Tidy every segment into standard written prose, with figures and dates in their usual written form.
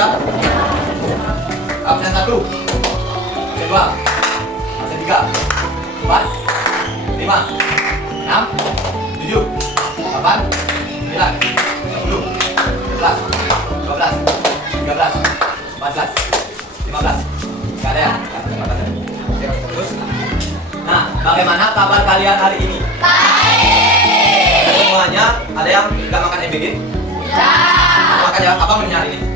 3, absen 1, absen 2, absen 3, 4, 5, 6, 7, 8, 9, 10, 11, 12, 13, 14, 15. Gak ada ya? Oke, terus. Nah, bagaimana kabar kalian hari ini? Baik. Semuanya ada yang nggak makan MBG? Ya. Makan ya? Apa menunya hari ini?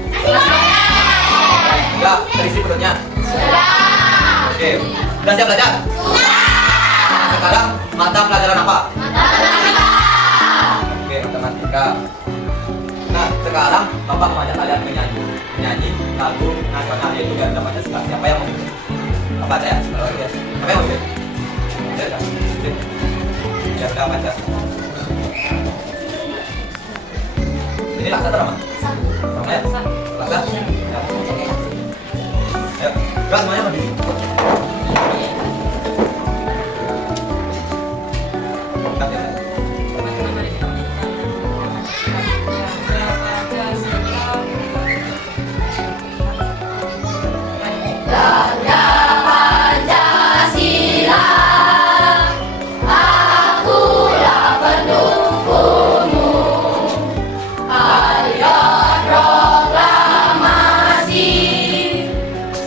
Enggak, terisi perutnya? Sudah. Oke, udah siap belajar? Sudah. Sekarang mata pelajaran apa? Matematika. Oke, matematika. Nah, sekarang Bapak mengajak kalian menyanyi lagu nasional yaitu Garuda Pancasila. Siapa yang mau ikut? Apa aja ya? Siapa yang mau ikut? Garuda Pancasila. Ini laksa atau Rama? Rama ya? Laksa? Ya. Ayo, gerak semuanya berdiri. Garuda Pancasila, akulah pendukungmu. Ayo proklamasi,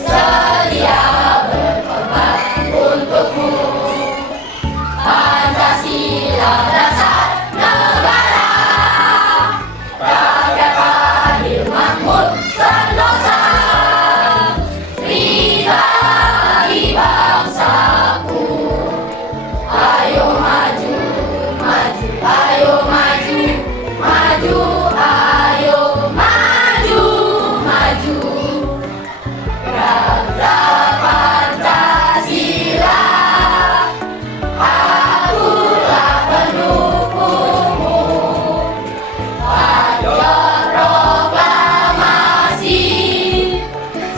sedia berkorban untukmu. Pancasila dasar negara, rakyat adil makmur sentosa. Pribadi bangsaku, ayo maju, maju, ayo maju, maju, ayo maju, maju. Garuda Pancasila, akulah pendukungmu. Ayo proklamasi,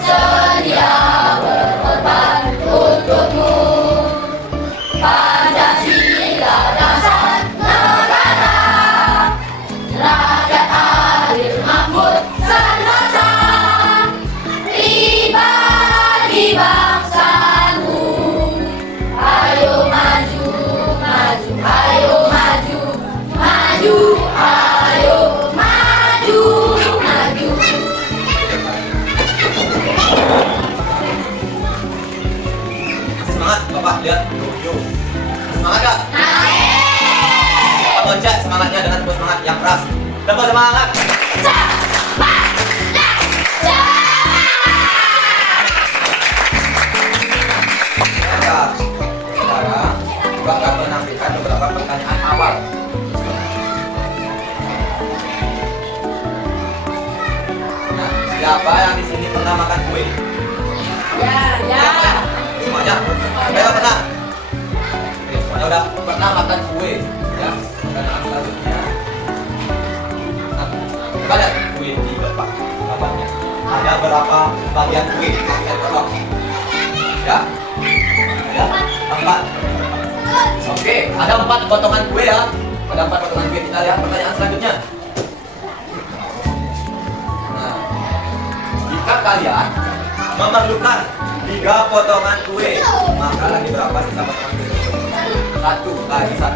sedia berkorban untukmu. Pancasila dasar negara, rakyat adil makmur sentosa. Pribadi bangsamu, ayo maju, maju, ayo maju, maju, ayo maju, maju. Masih semangat, Bapak lihat. Yo. Semangat gak? Bapak loncat semangatnya dengan tepuk semangat yang keras. Tepuk semangat. Ya, sekarang Bapak akan menampilkan beberapa pertanyaan awal. Nah, siapa yang di sini pernah makan kue? Ya. Semuanya? Saya pernah. Oke, semuanya udah pernah makan kue, ya. Pertanyaan selanjutnya. Nah, coba lihat kue di bapak gambarnya. Ada berapa bagian kue? Bisa dipotong. Ya? Ada 4. Oke, ada 4 potongan kue ya. Ada 4 potongan kue. Kita lihat pertanyaan selanjutnya. Nah, jika kalian memerlukan 3 potongan kue, maka lagi berapa sisa potongan kue? 1 lagi 1.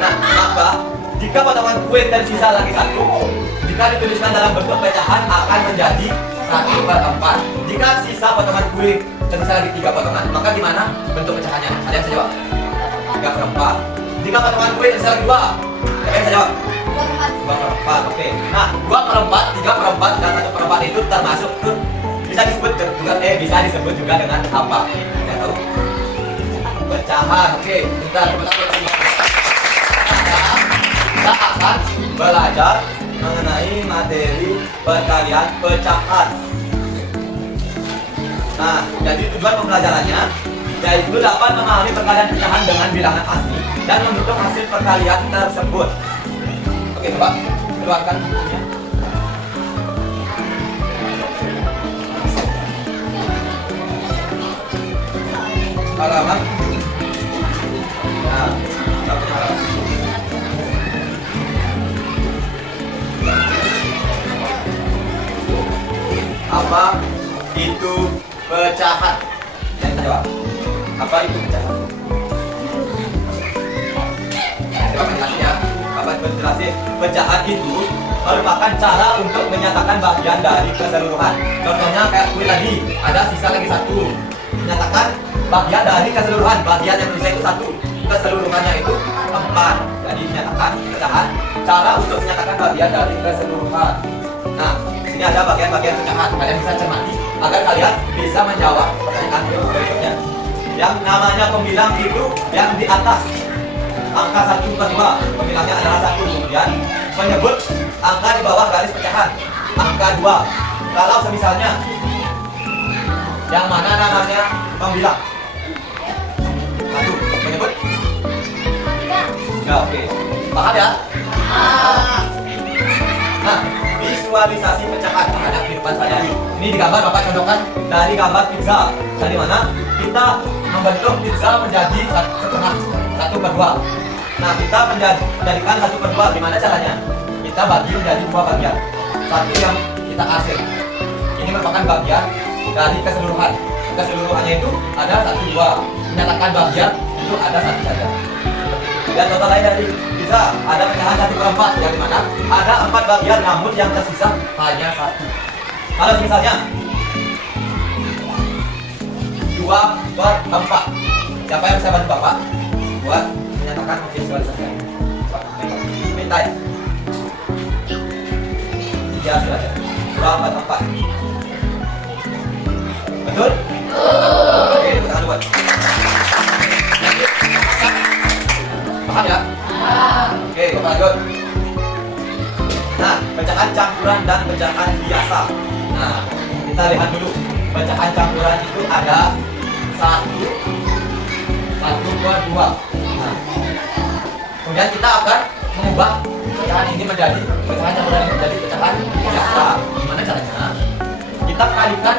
Nah, maka jika potongan kue tersisa lagi 1, jika dituliskan dalam bentuk pecahan akan menjadi 1/4. Jika sisa potongan kue tersisa lagi 3 potongan, maka gimana bentuk pecahannya? Ada yang bisa jawab? 3/4. Jika potongan kue tersisa lagi 2, siapa yang bisa jawab? 2/4, oke. Nah, 2/4, 3/4, dan 1/4 itu termasuk ke bisa disebut juga dengan apa? Ya tahu? Pecahan, oke. Bentar, kita akan belajar mengenai materi perkalian pecahan. Nah, jadi tujuan pembelajarannya yaitu dapat memahami perkalian pecahan dengan bilangan asli dan menghitung hasil perkalian tersebut. Oke, Bapak, keluarkan bukunya. Halaman. Nah, kita punya halaman. Apa itu pecahan? Yang kita jawab. Apa itu pecahan? Bapak jelasin ya. Bapak jelasin. Pecahan itu merupakan cara untuk menyatakan bagian dari keseluruhan. Contohnya kayak kue tadi, ada sisa lagi satu. Menyatakan bagian dari keseluruhan. Bagian yang tersisa itu satu. Keseluruhannya itu 4. Jadi menyatakan pecahan. Cara untuk menyatakan bagian dari keseluruhan. Nah, sini ada bagian-bagian pecahan. Kalian bisa cermati agar kalian bisa menjawab pertanyaan berikutnya. Yang namanya pembilang itu yang di atas angka 1/2. Pembilangnya adalah 1. Kemudian menyebut angka di bawah garis pecahan, angka 2. Kalau semisalnya yang mana namanya pembilang? 1. Menyebut? Ya, oke. Paham ya? Nah, visualisasi pecahan terhadap kehidupan saya. Ini di gambar Bapak contohkan dari gambar pizza. Dari mana kita membentuk pizza menjadi setengah, 1/2. Nah, kita menjadikan 1/2. Gimana caranya? Kita bagi menjadi 2 bagian. Satu yang kita hasil. Ini merupakan bagian dari keseluruhan. Keseluruhannya itu ada 1, 2. Menyatakan bagian itu ada 1 saja. Dan total lain dari bisa ada pecahan 1/4 yang dimana ada 4 bagian, namun yang tersisa hanya 1. Kalau misalnya 2/4, siapa yang bisa bantu Bapak buat menyatakan visualisasi? Minta ya? Ya silahkan. 2/4. Betul? Oke, tangan buat. Paham ya? Oke, Bapak lanjut. Nah, pecahan campuran dan pecahan biasa. Nah, kita lihat dulu. Pecahan campuran itu ada 1, 2. Nah, kemudian kita akan mengubah pecahan ini menjadi pecahan campuran ini menjadi pecahan biasa. Gimana caranya? Kita kalikan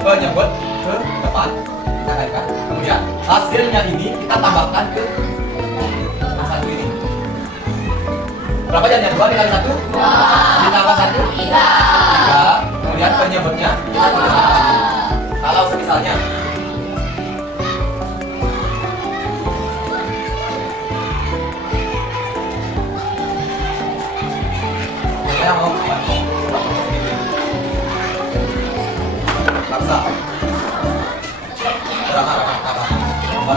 penyebut ke depan. Kita kalikan. Kemudian hasilnya ini kita tambahkan ke yang 1 ini. Berapa jadinya? 2 dikali 1? 2. Ditambah 1? 3. Kemudian penyebutnya 2. Kalau semisalnya saya mau paksa drama apa?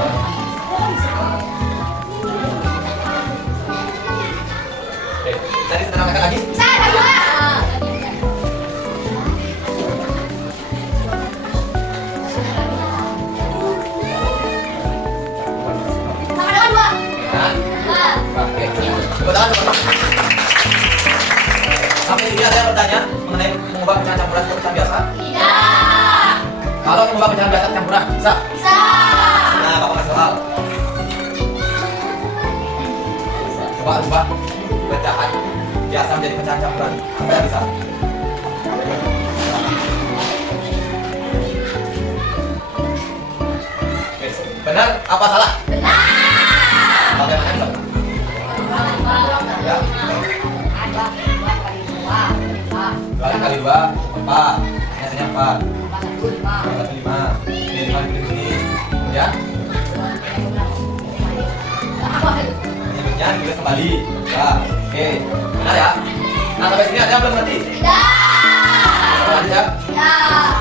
Jadi sederhanakan lagi. Sampai ini ada yang bertanya mengenai mengubah pecahan campuran ke pecahan biasa? Tidak. Kalau mengubah pecahan biasa ke campuran, bisa? Bisa. Nah, Bapak kasih soal. Coba ubah pecahan biasa menjadi pecahan campuran. Apa yang bisa? Oke, benar apa salah? Benar. Bagaimana bisa? Ya. 2 kali 2, 4. Biasanya 4. 5. Ini 5 di sini. Kemudian penyebutnya ditulis kembali. Ya, oke. Benar ya? Nah, sampai sini ada yang belum ngerti? Tidak. Lanjut ya. Tidak.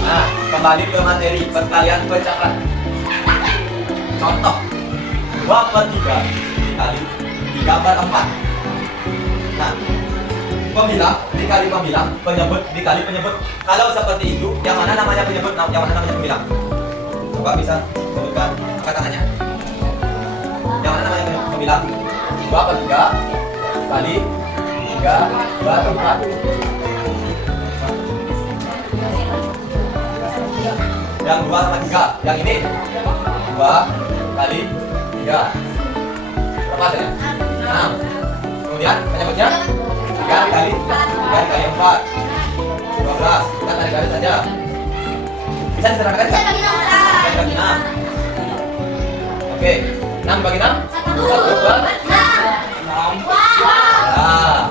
Nah, kembali ke materi perkalian pecahan. Contoh 2/3 dikali 3/4. Nah, pembilang dikali pembilang, penyebut dikali penyebut. Kalau seperti itu, yang mana namanya penyebut, yang mana namanya pembilang? Coba bisa sebutkan kata-katanya. Yang mana namanya pembilang? 2/3 kali 3/4. Yang 2 sama 3, yang ini 2 kali 3. Berapa hasilnya? 6. Kemudian penyebutnya 3 dikali 4, 12. Kita tarik garis saja. Bisa disederhanakan Bisa nggak? bagi 6. Bisa dibagi 6. Oke, 6 bagi 6? 1 per 6. Nah,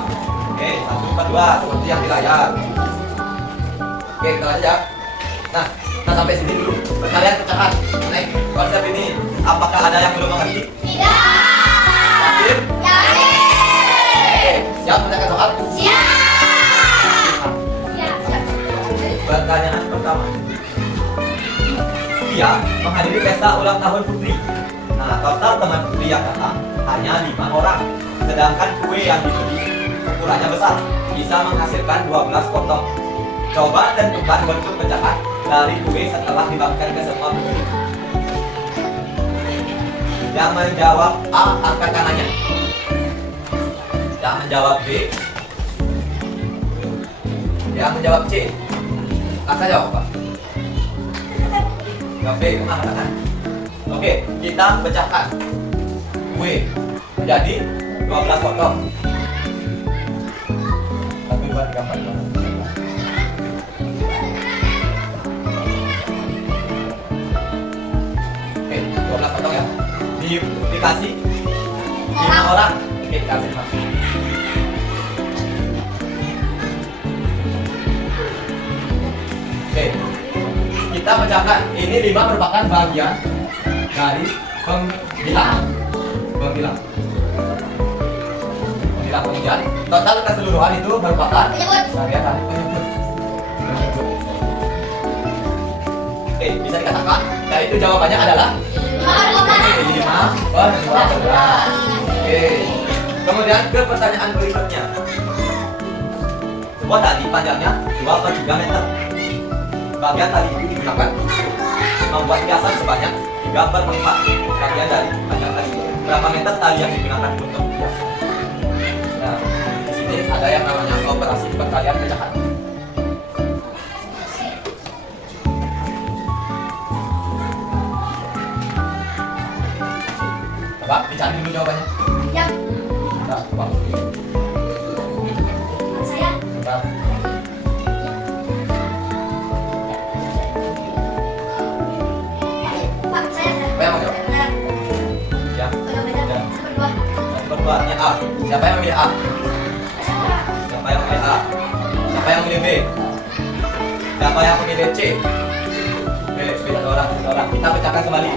oke, 1/4 seperti yang di layar. Oke, kita lanjut ya. Nah, kita sampai sini dulu. Kalian pecahkan. Naik konsep ini. Apakah ada yang belum mengerti? Tidak. Yakin? Yakin. Siap mengerjakan soal? Siap. Siap. Siap. Pertanyaan pertama. Dia menghadiri pesta ulang tahun Putri. Nah, total teman Putri yang datang hanya 5 orang. Sedangkan kue yang dibeli ukurannya besar, bisa menghasilkan 12 potong. Coba tentukan bentuk pecahan dari kue setelah dibagikan ke semua Putri. Yang menjawab A angkat tangannya. Yang menjawab B. Yang menjawab C. Kakak jawab apa? Jawab B, kemana tangan? Oke, kita pecahkan kue menjadi 12 potong. Tapi buat gambar. Oke, 12 potong ya. Dikasih 5 orang. Oke, kasih 5. Oke, kita pecahkan. Ini 5 merupakan bagian dari pengbilang. Pengbilang. Kemudian total keseluruhan itu merupakan bagian dari penyebut. Oke, bisa dikatakan yaitu jawabannya adalah 5/12. Oke. Kemudian ke pertanyaan berikutnya. Buat tadi panjangnya 2/3 meter. Bagian tali itu digunakan membuat hiasan sebanyak 3/4. Bagian dari panjang tali. Berapa meter tali yang digunakan untuk hiasan? Nah, di sini ada yang namanya operasi perkalian pecahan. Coba dicari dulu jawabannya. Ya. Nah, coba. Saya. Coba. Pak, saya. Siapa yang mau jawab? Benar. Ya. Benar, benar. Ya. Berdua. Berbuatnya A. Siapa yang memilih A? Siapa yang memilih A? Siapa yang memilih B? Siapa yang memilih C? Oke, beda orang, beda orang. Kita pecahkan kembali.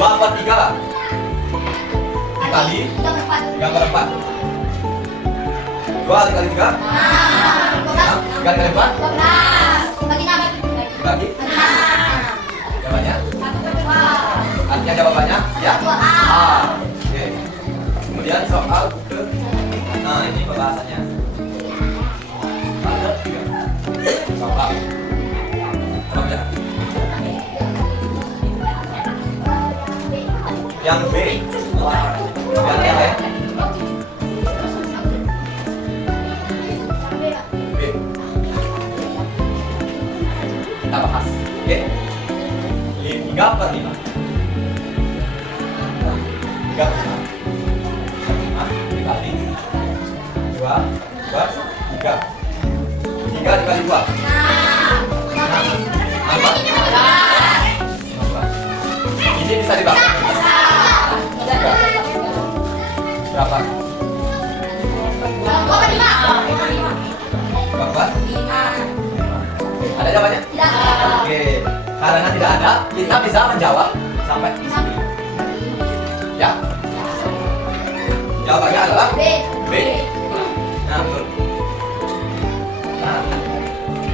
2/3 dikali 3/4. 2 dikali 3. 3 dikali 4. 12. Bagi nama. Dibagi. Jawabannya? 1/2. Artinya jawabannya ya. 2A. A. Oke. Kemudian soal ke. Nah, ini pembahasannya. Ada 3. Coba. Coba ya. Yang B. Yang E. B. Kita bahas. Oke. 3/5. 3/5 dikali 2 3 dikali 2 ini bisa dibagi berapa? Berapa? Ada jawabannya? Oke, karena tidak ada, kita bisa menjawab sampai di sini. Ya. Jawabannya adalah B. B. Nah, betul. Nah,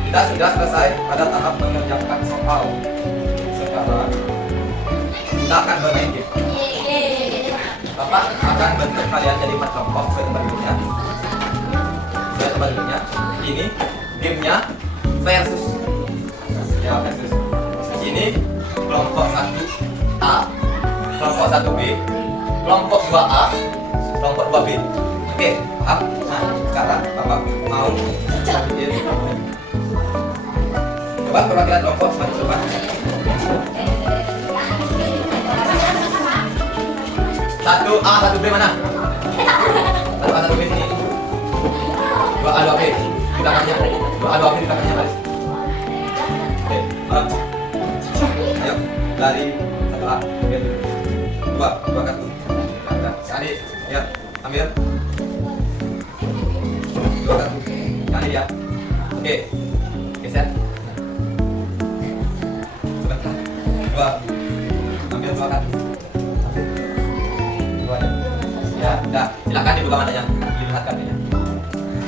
kita sudah selesai pada tahap mengerjakan soal. Sekarang kita akan bermain game. Bapak akan bentuk kalian jadi 4 kelompok berikutnya. Berikutnya. Ini gamenya versus. Ya, versus. Ini kelompok 1A, kelompok 1B, kelompok 2A, kelompok 2B. Oke, paham? Nah, sekarang Bapak mau ini. Coba perwakilan kelompok maju ke depan. 1A, 1B mana? 1A, 1B sini. 2A, 2B di belakangnya. 2A, 2B di belakangnya, Mas. Oke, malam. Ayo, dari 1A. Oke. 2 kartu. Sekali, ya, ambil. 2 kartu. Sekali ya. Oke. Geser. dua. Ambil dua kan. Dua ya. Ya, udah. Silakan dibuka matanya. Dilihat katanya.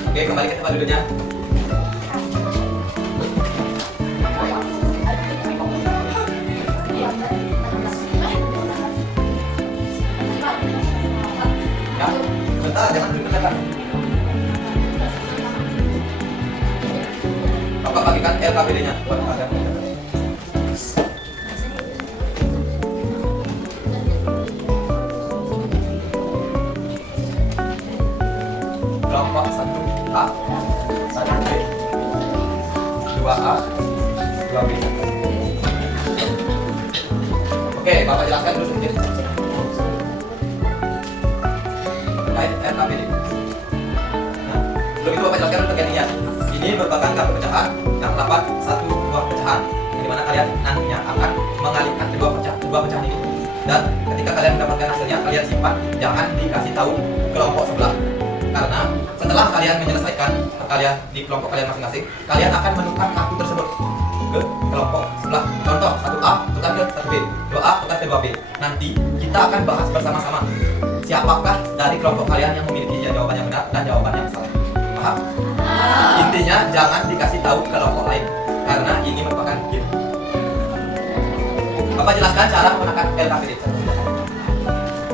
Oke, kembali ke tempat duduknya. Ya, bentar, jangan duduk dekat. Bapak bagikan LKPD-nya buat kalian. Kelompok 1A, 1B, 2A, 2B. Oke, Bapak jelaskan dulu sedikit terkait LKPD. Nah, sebelum itu Bapak jelaskan dulu terkait ini merupakan kartu pecahan yang terdapat satu buah pecahan, yang dimana kalian nantinya akan mengalihkan kedua pecahan ini. Dan ketika kalian mendapatkan hasilnya, kalian simpan, jangan dikasih tahu kelompok sebelah. Karena setelah kalian menyelesaikan kalian di kelompok kalian masing-masing, kalian akan menukar kartu tersebut ke kelompok sebelah. Contoh 1A tukar ke 1B, 2A tukar ke 2B. Nanti kita akan bahas bersama-sama siapakah dari kelompok kalian yang memiliki jawaban yang benar dan jawaban yang salah. Paham? Intinya jangan dikasih tahu kelompok lain karena ini merupakan game. Bapak jelaskan cara menggunakan LKPD.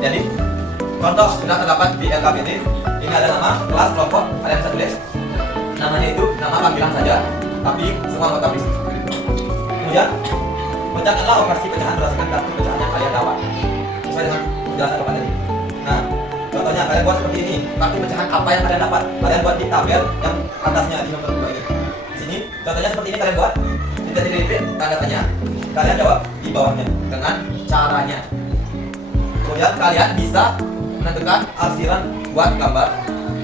Jadi contoh sudah terdapat di LKPD. Ini ada nama, kelas, kelompok, kalian bisa tulis. Namanya itu nama panggilan saja, tapi semua anggota BIS. Kemudian pecahkanlah operasi pecahan berdasarkan kartu pecahan yang kalian dapat sesuai dengan penjelasan Bapak tadi. Nah, contohnya kalian buat seperti ini. Kartu pecahan apa yang kalian dapat? Kalian buat di tabel yang atasnya di nomor 2 ini. Di sini contohnya seperti ini, kalian buat titik-titik tanda tanya. Kalian jawab di bawahnya dengan caranya. Kemudian kalian bisa menentukan arsiran buat gambar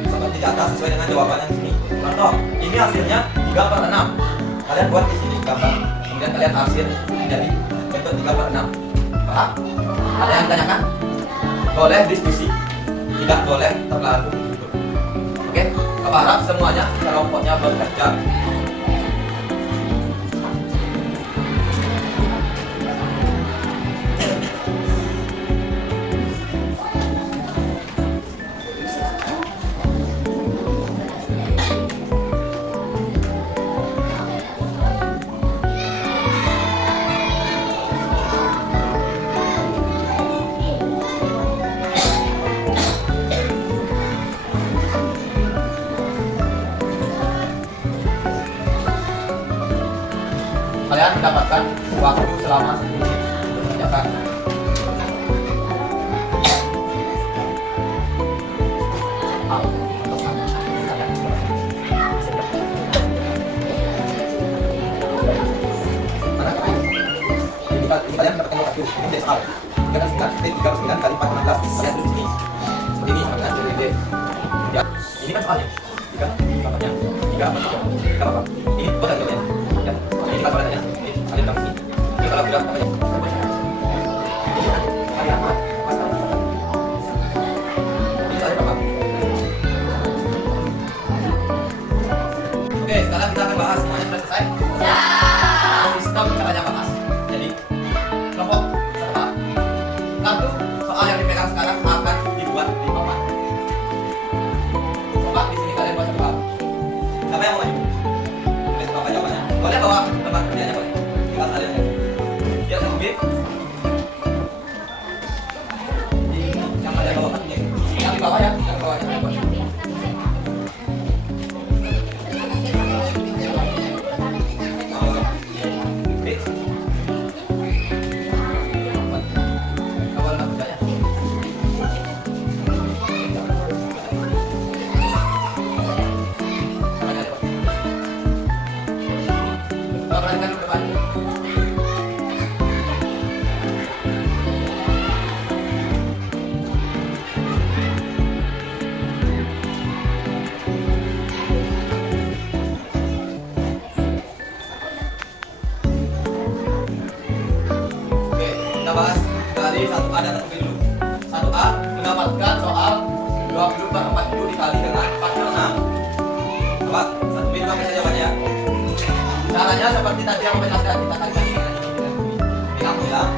seperti di atas sesuai dengan jawabannya di sini. Contoh, ini hasilnya 3/6. Kalian buat di sini gambar. Kemudian kalian arsir menjadi bentuk 3/6. Paham? Ada yang ditanyakan? Boleh diskusi, tidak boleh terlalu ribut. Oke, Bapak harap semuanya kelompoknya bekerja. Kalian mendapatkan waktu selama 10 menit untuk mengerjakan. Ini kalian mendapatkan waktu, ini dari soal 3/9 kali 4/16. Kalian duduk sini seperti ini sampai nanti jadi. Ya, ini kan soalnya 3 bapaknya 3 apa? Ini buat jawabannya. Ya, ini kalau tanya, ini kalian dapat sini. Ini kalau tidak apa ya? Ini kalian apa? Ini soalnya berapa? Oke, sekarang kita akan bahas semuanya sudah selesai. Sistem caranya bahas. Jadi kelompok 1A. Kartu soal yang dipegang sekarang akan dibuat di papan. Coba di sini kalian buat 1A. Siapa yang mau maju? Tulis apa jawabannya? Boleh bawa tempat kerjanya, boleh. Tinggal kalian aja. Dia sambil yang kalian bawa kan ini. Yang di bawah ya, yang di bawahnya. Kita bahas dari 1A dan 1B dulu. 1A mendapatkan soal 20/40 dikali dengan 4/6. Coba 1B juga bisa jawabannya ya. Caranya seperti tadi yang menjelaskan, kita kalikan dengan ini. Ini kamu bilang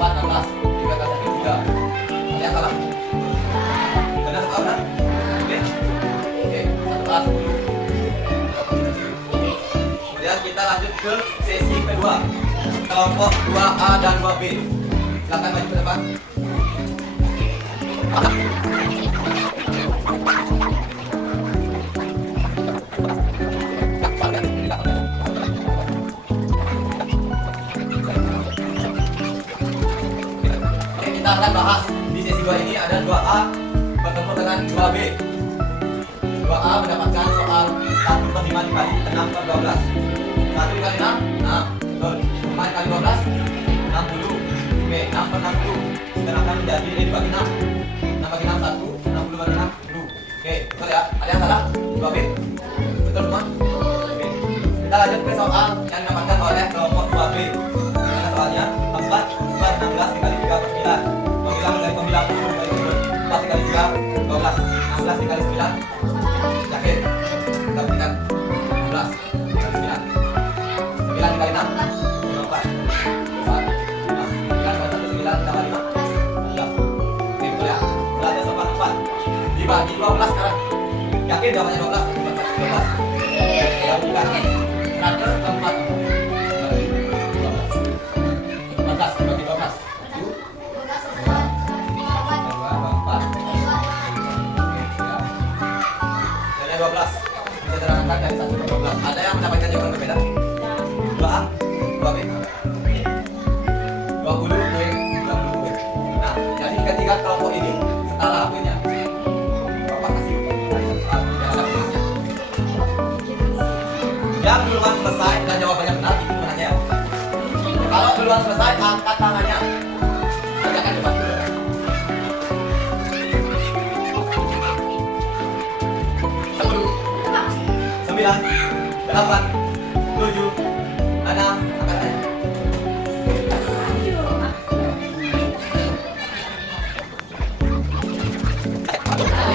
4, 16. 3 kali 1, 3. Ada yang salah? Benar atau benar? Oke. Oke, 11, 10. Kemudian kita lanjut ke sesi kedua. Kelompok 2A dan 2B. Silakan maju ke depan. Oke, kita akan bahas di sesi 2 ini ada 2A bertemu dengan 2B. 2A mendapatkan soal 1/5 dikali 6 per 12. 1 dikali 6, 6. Betul. 5 dikali 12, 60. Oke, 6 per 60. Sedangkan menjadi dibagi 6. 6 bagi 6, 1. 60 bagi 6, 10. Oke, betul ya? Ada yang salah? 2B? Betul semua? Oke. Kita lanjut ke soal yang didapatkan oleh kelompok 2B. Mana soalnya? 4 per 16 dikali 3 per 9. Pembilang dari pembilang 10 dari 10. 4 dikali 3, 12. 16 dikali 9. Yakin? Kita berikan 16 dikali 9. 9 dikali 6, 54. 4, 5. 9 kali 1, 9 tambah 5. 12. Oke, betul ya? Berarti soal 4 dibagi 12 sekarang. Yakin jawabannya 12? 12. Ya, bukan. 100 ke 4. 14 dibagi 12. 1, 2, 4. Jadi 12. Bisa terangkan dari 1 ke 12. Ada yang mendapatkan jawaban berbeda? 2A, 2B. 20 poin, 20 poin. Nah, jadi ketiga kelompok ini setara poinnya. Bapak kasih soal yang satu poinnya. Yang duluan selesai dan jawabannya benar itu menanya ya. Kalau duluan selesai angkat tangannya. Saya akan coba dulu. 10, 9, 8, 7, 6, angkat tangannya.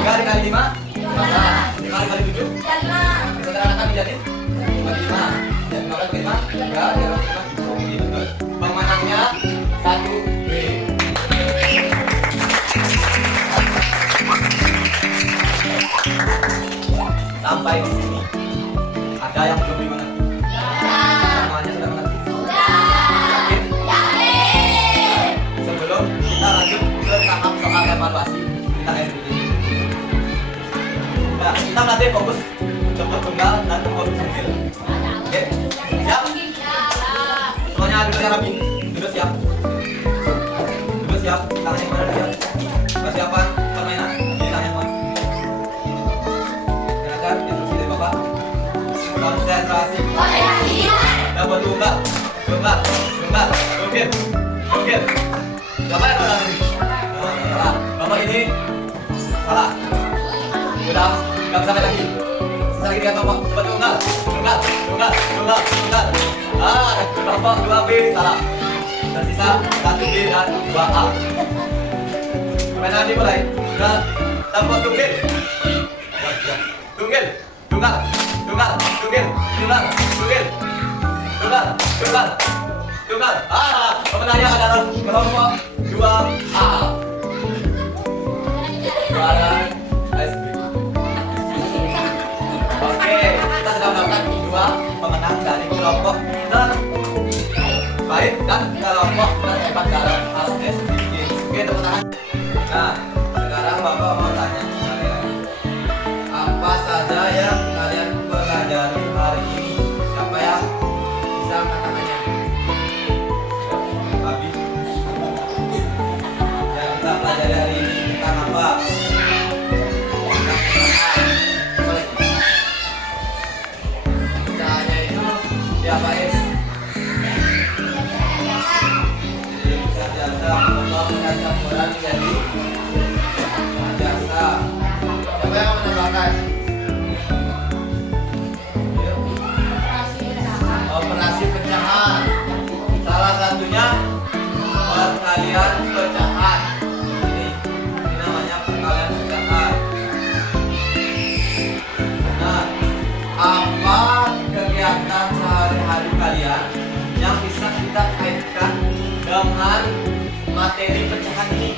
3 dikali 5, 15. 5 dikali 7, bisa terangkan menjadi 5. Dan 15 bagi 5, 3, 3 bagi 5. Oke, betul. Pemenangnya 1B. Sampai di sini ada yang belum dimengerti? Semuanya sudah mengerti? Yakin? Sebelum kita lanjut ke tahap soal evaluasi, kita lihat dulu. Nah, kita nanti fokus jemput tunggal dan jemput tunggal. Oke, siap? Semuanya duduknya rapi, duduk siap. Duduk siap, tangannya kemana siap. Persiapan permainan, di tangan semua. Dengarkan instruksi dari Bapak. Konsentrasi. Dapat tunggal, tunggal, tunggal, tunggal, tunggal. Siapa yang salah ini? Salah. Bapak ini salah. Udah, nggak bisa main lagi. Sisa lagi 3 kelompok. Coba tunggal, tunggal, tunggal, tunggal, tunggal. Kelompok 2B salah. Tersisa 1B dan 2A. Permainan dimulai. Sudah, kelompok tunggal. Tunggal, tunggal, tunggal, tunggal, tunggal, tunggal, tunggal, tunggal, tunggal. Pemenangnya adalah kelompok 2A. Juara ice cream. Oke, kita sudah mendapatkan 2 pemenang dari kelompok terbaik dan kelompok terhebat dalam hal SDGs. Oke, tepuk tangan. Nah, sekarang Bapak mau tanya kalian, apa saja yang kalian pelajari hari ini? Siapa yang bisa angkat tangannya? Abi. Yang kita pelajari hari ini tentang apa? Caranya itu diapain? Jasa Allah mengajak orang menjadi jasa. Siapa yang menambahkan? Operasi pecahan. Salah satunya perkalian pecahan. Ini namanya perkalian pecahan. Nah, apa kegiatan sehari-hari kalian yang bisa kita kaitkan dengan materi pecahan ini.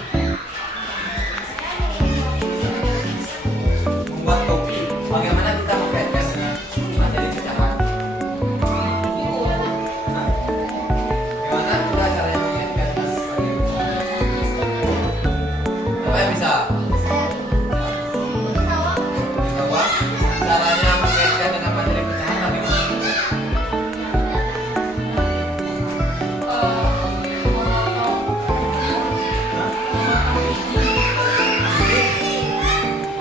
Membuat kopi, bagaimana kita mengkaitkan dengan materi pecahan? Hah? Gimana kita caranya mengkaitkan dengan materi pecahan? Siapa yang bisa? Bahwa caranya mengkaitkan dengan materi pecahan bagaimana?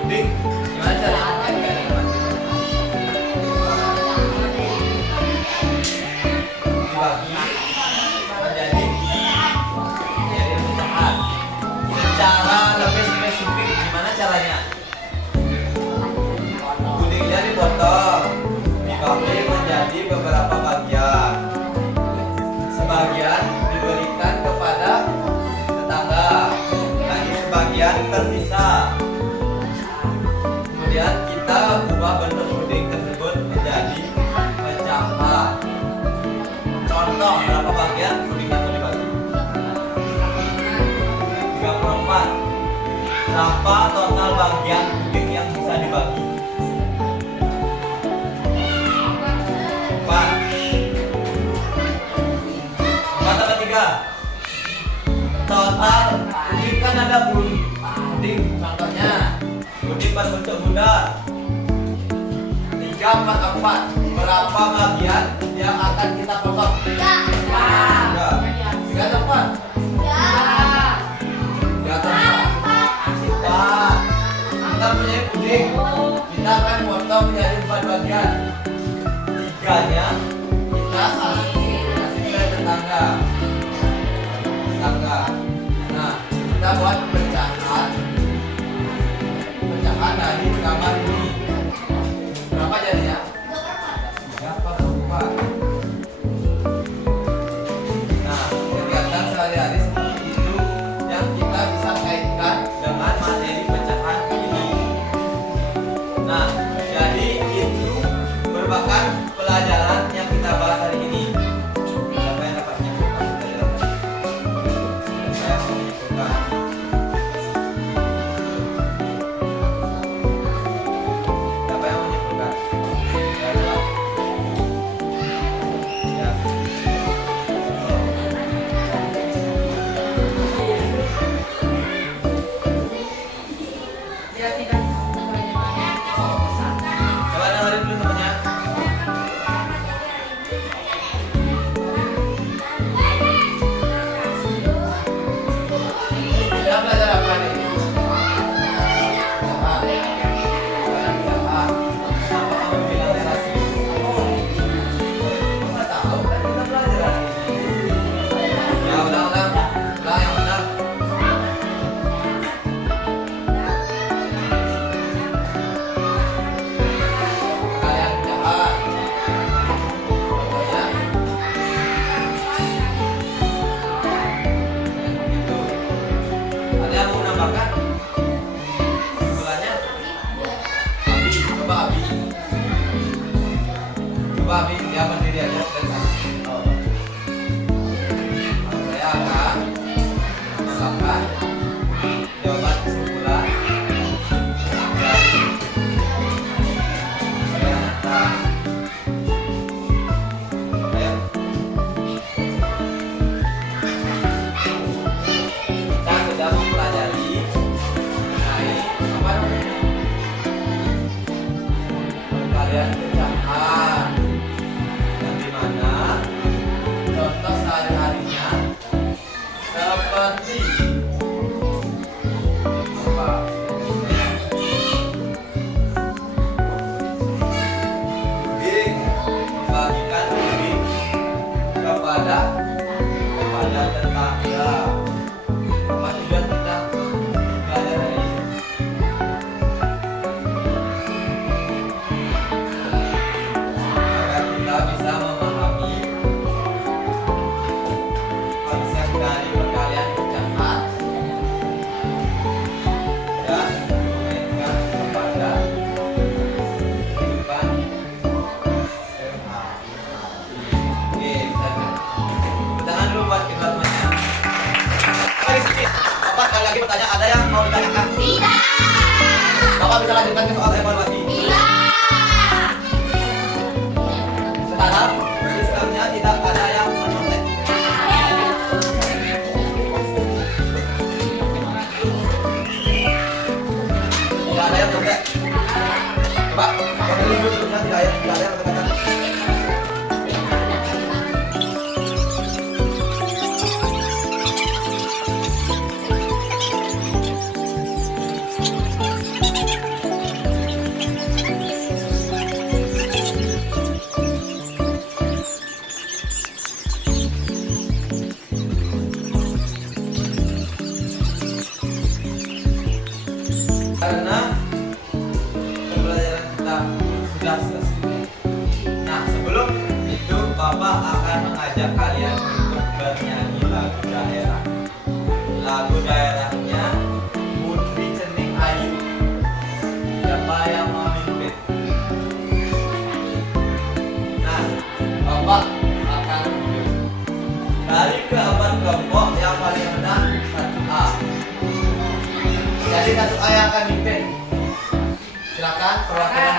Puding, gimana caranya mengkaitkan dengan materi dibagi menjadi pecahan secara lebih spesifik? Gimana caranya? Pudingnya dipotong, dibagi menjadi beberapa bagian. Sebagian diberikan kepada tetangga, lagi sebagian tersisa. Kemudian kita ubah bentuk puding tersebut menjadi pecahan. Contoh, berapa bagian pudingnya itu dibagi? 34. Berapa total bagian puding yang bisa dibagi? 4. 4 tambah 3. Total puding kan ada puding, contohnya puding berbentuk bundar 3, 4, 4. Berapa bagian yang akan kita potong? 3. 3 atau 4? 3 atau 4? 4. Kita punya puding, kita akan potong menjadi 4 bagian. 3-nya kita kasih ke tetangga. Nah, kita buat pecahan dari gambar ini. Berapa jadinya? 3 per 4. Bapak sekali lagi bertanya, ada yang mau ditanyakan? Tidak. Bapak bisa lanjutkan ke soal evaluasi. Tidak. Sekarang sistemnya tidak ada yang menyontek. Tidak ada yang menyontek. Coba, pakai dulu tutupnya, tidak ada yang menyontek. Karena pembelajaran kita sudah selesai. Nah, sebelum itu Bapak akan mengajak kalian untuk bernyanyi lagu daerah. Lagu daerahnya Putri Cening Ayu. Siapa yang memimpin? Nah, Bapak akan menunjuk. Dari keempat kelompok yang paling rendah 1A. Jadi 1A yang akan mimpin. Silakan perwakilan